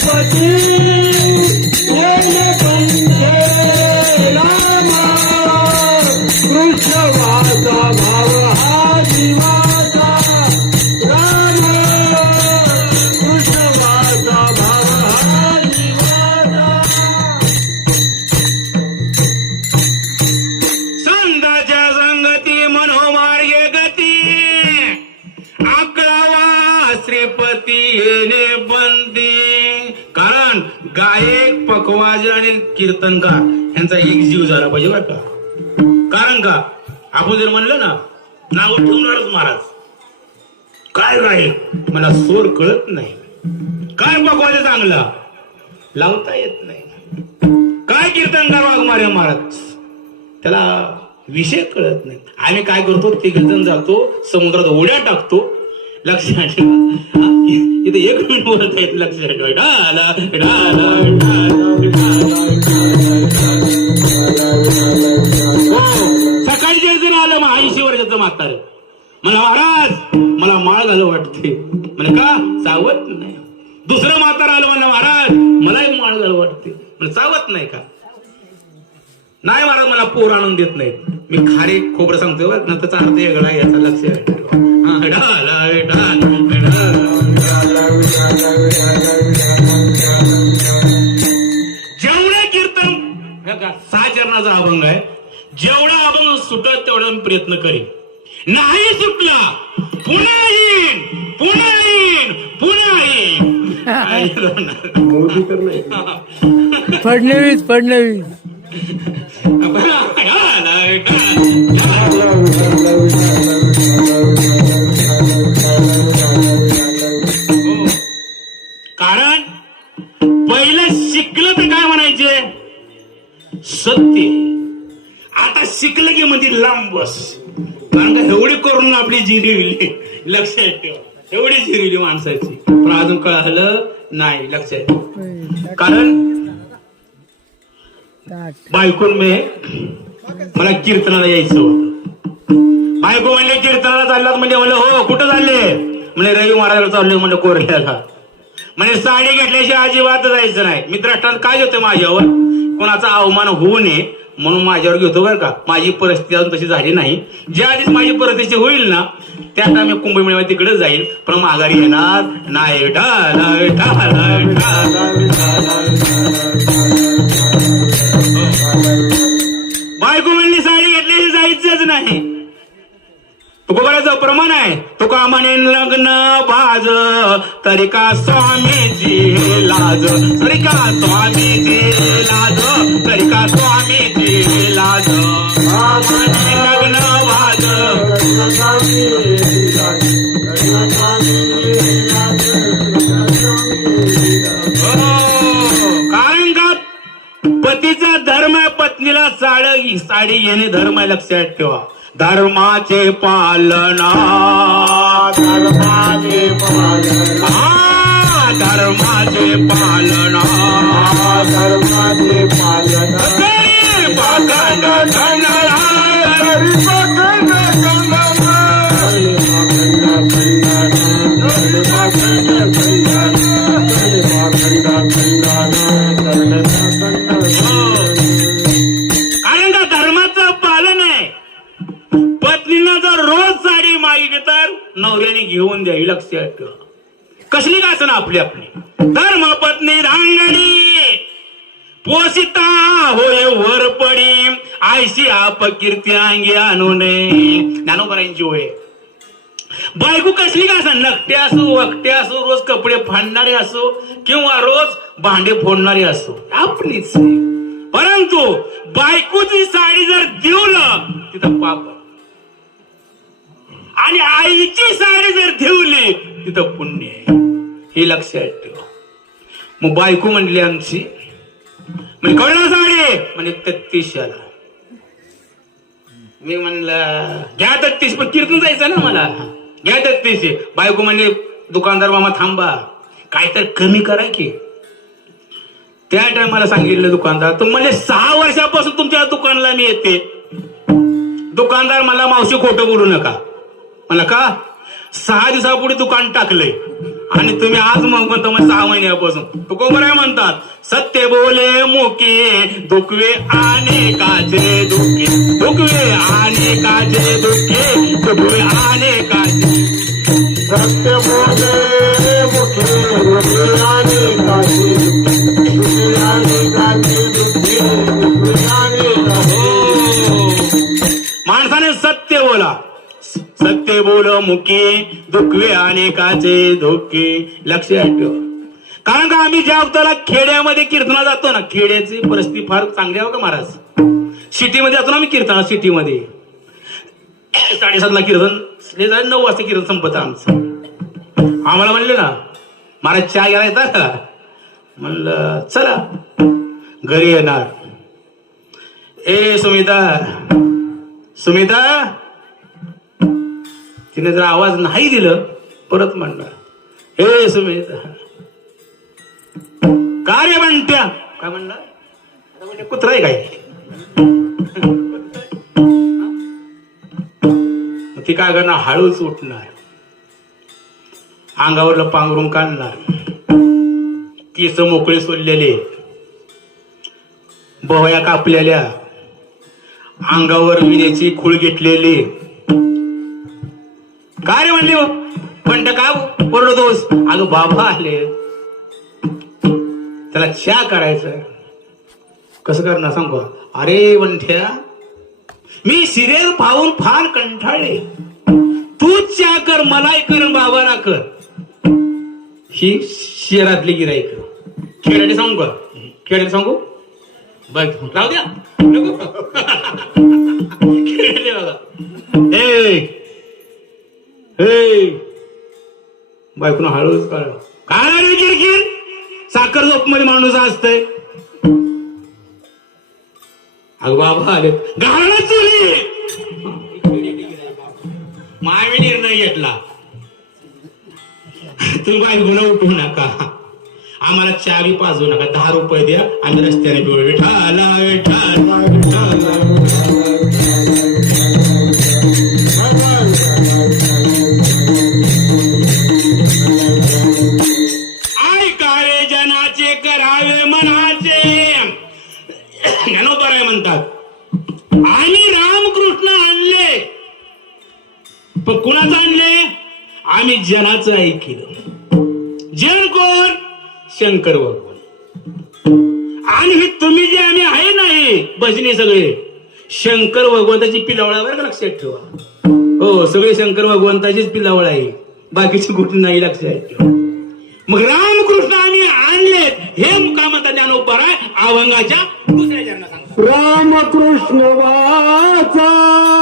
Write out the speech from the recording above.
потерь. गायक आणि कीर्तनकार यांचा एक जीव झाला पाहिजे बरं का? कारण का? आपण जर म्हणलं ना नाव ठेवणारच महाराज. काय राहील? मला सोर कळत नाही. काय पकवाज चांगला? लावता येत नाही. काय कीर्तनकार वाघमारे महाराज? त्याला विषय कळत नाही. आम्ही काय करतो? ते जण जातो समुद्रात उड्या टाकतो. लक्षात ठेवा. इथे एक मिनिट बोलत आहेत लक्षात ठेवा डाला, डाला, हो, सकाळी जे जण आलं मग ऐंशी वर्षाचं म्हातार. मला महाराज मला माळ झालं वाटते. म्हणे का? चावत नाही. दुसरं म्हातार आलं मला महाराज मलाही माळ झालं वाटते. म्हणे चावत नाही का? नाही महाराज मला पोर आणून देत नाहीत. मी खारे खोबरं सांगतोय ना त्याचा अर्थ वेगळा याचा लक्ष डाला, डाला. जेवढे कीर्तन सहा चरणाचा अभंग आहे. जेवढा अभंग सुटत तेवढा मी प्रयत्न करेन. नाही सुटला पुन्हा येईन पुन्हा येईन पुन्हा येईन? फडणवीस फडणवीस. बस. कारण का एवढी करून आपली जिरविली लक्षात ठेवा. एवढी जिरविली माणसाची. पण अजून कळालं नाही. लक्षात कारण बायकोन मे मला कीर्तनाला यायचं होतं. बायको म्हणले कीर्तनाला चाललात? म्हणजे म्हणलं हो कुठं चालले? म्हणे रवी महाराजाला चालले म्हणलं कोरल्याला म्हणे साडी घेतल्याशिवाय अजिबात जायचं नाही. मी द्रष्टांत काय होते माझ्यावर? कोणाचा अवमान होऊ नये. म्हणून माझ्यावर घेतो बरं का. माझी परिस्थिती अजून तशी झाली नाही. ज्या आधीच माझी परिस्थिती होईल ना त्या टाइम कुंभमेळ्यात तिकडे जाईल. पण माघारी येणार नाही. बायको म्हणली साडी घेतली जायचंच नाही. तुकोबाराचं प्रमाण आहे. तुका म्हणे लग्न बाज तरी का स्वामीची लाज तरी का स्वामीची लाज तरी का लग्न हो, कारण का पतीचा धर्म आहे पत्नीला साडी साडी घेणे धर्म आहे लक्षात ठेवा. धर्माचे पालना. धर्माचे पालना. धर्माचे पालना. धर्माचे पालना. कारण का धर्माचं पालन आहे? पत्नीनं जर रोज साडी मागितली तर नवऱ्याने घेऊन द्यावी लक्षात ठेवा. कसली का असं आपली आपली? धर्म पत्नी रांगणी पोसिता होय वर पडी. आयशी अपकीर्ती अंगी आणू नये. ज्ञानोबरांची होय बायको कसली का असं नकटे असो वकटे असो रोज कपडे फाडणारे असो किंवा रोज भांडे फोडणारे असो? आपलीच परंतु बायकोची साडी जर देवलं तिथं पाप आणि आईची साडी जर ठेवली तिथं पुण्य हे लक्षात ठेव. मग बायको म्हणली आमची म्हणजे कोणाला साडी म्हणजे तेहतीसशेला मी म्हणलं घ्या तत्तीस पण कीर्तन जायचं ना मला. घ्या तत्तीस बायको म्हणजे दुकानदार मामा थांबा. काय तर कमी करा की. त्या टायमाला सांगितलं दुकानदार तर म्हणजे सहा वर्षापासून तुमच्या दुकानला मी येते. दुकानदार मला मावशी खोटं बोलू नका. मला का? सहा दिवसापुढे दुकान टाकलंय. आणि तुम्ही आज मग सहा महिन्यापासून. तुकोबर कोबराय म्हणतात सत्य बोले मुके दुखवे अनेकाचे दुखे दुखवे अनेकाचे दुखे दुखवे अनेकाचे सत्य बोले मुके दुखवे अनेकाचे दुखे. सत्य बोल मुके दुखवे अनेकाचे धोके. लक्षात ठेव. कारण का आम्ही ज्या वक्ताला खेड्यामध्ये कीर्तना जातो ना खेड्याची परिस्थिती फार चांगली आहे हो का महाराज? सिटीमध्ये जातो ना आम्ही कीर्तना सिटीमध्ये. साडेसातला कीर्तन हे झालं नऊ वाजता कीर्तन संपत आमचं. आम्हाला म्हणले ना महाराज चहा घ्यायला येतात का? म्हणलं चला घरी येणार. ए सुमिता सुमिता तिने जर आवाज नाही दिलं परत म्हणणार. हे सुमिता. का रे म्हणत्या. काय म्हणणार? म्हणजे कुत्रा आहे काय? ती काय करणार? हळूच उठणार. अंगावरलं पांघरून काढणार. केस मोकळे सोडलेले बवया कापलेल्या. अंगावर विण्याची खूळ घेतलेली. काय रे म्हणले हो? पण का हो? दोष अगं बाबा आले. त्याला चहा करायचं कसं करणार सांगू अरे वंठ्या मी सिरियल पाहून फार कंठाळले तू चहा कर मलाही कर बाबा बाबाला कर. ही शहरातली गिराईक. खेळाडे सांगू का? खेळाडे सांगू? बघ राहू द्या. नको. खेळाडे बघा. ए हे! बायकून हळूच कळ काय रे किरकिर साखर झोपमध्ये माणूस असतंय अग बाबा आले गाणं चुली मावी निर्णय घेतला. तुम्ही बायकोला उठू नका. आम्हाला चावी पाजू नका. दहा रुपये द्या आम्ही रस्त्याने पिऊ विठाला विठाला. बरोबर आहे म्हणतात. आणि रामकृष्ण आणले. पण कुणाचं आणले? आम्ही जनाचं ऐकलं. जन कोण? शंकर भगवान आणि हे तुम्ही जे आम्ही आहे नाही भजनी सगळे शंकर भगवंताची पिलावळावर लक्षात ठेवा. हो सगळे शंकर भगवंताचीच पिलावळ आहे. बाकीची कुठं नाही लक्षात ठेवा. मग रामकृष्ण आम्ही आणले हे मुकामता ज्ञानोबर आहे अवंगाच्या दुसऱ्या जन्माचा रामकृष्ण वाचा.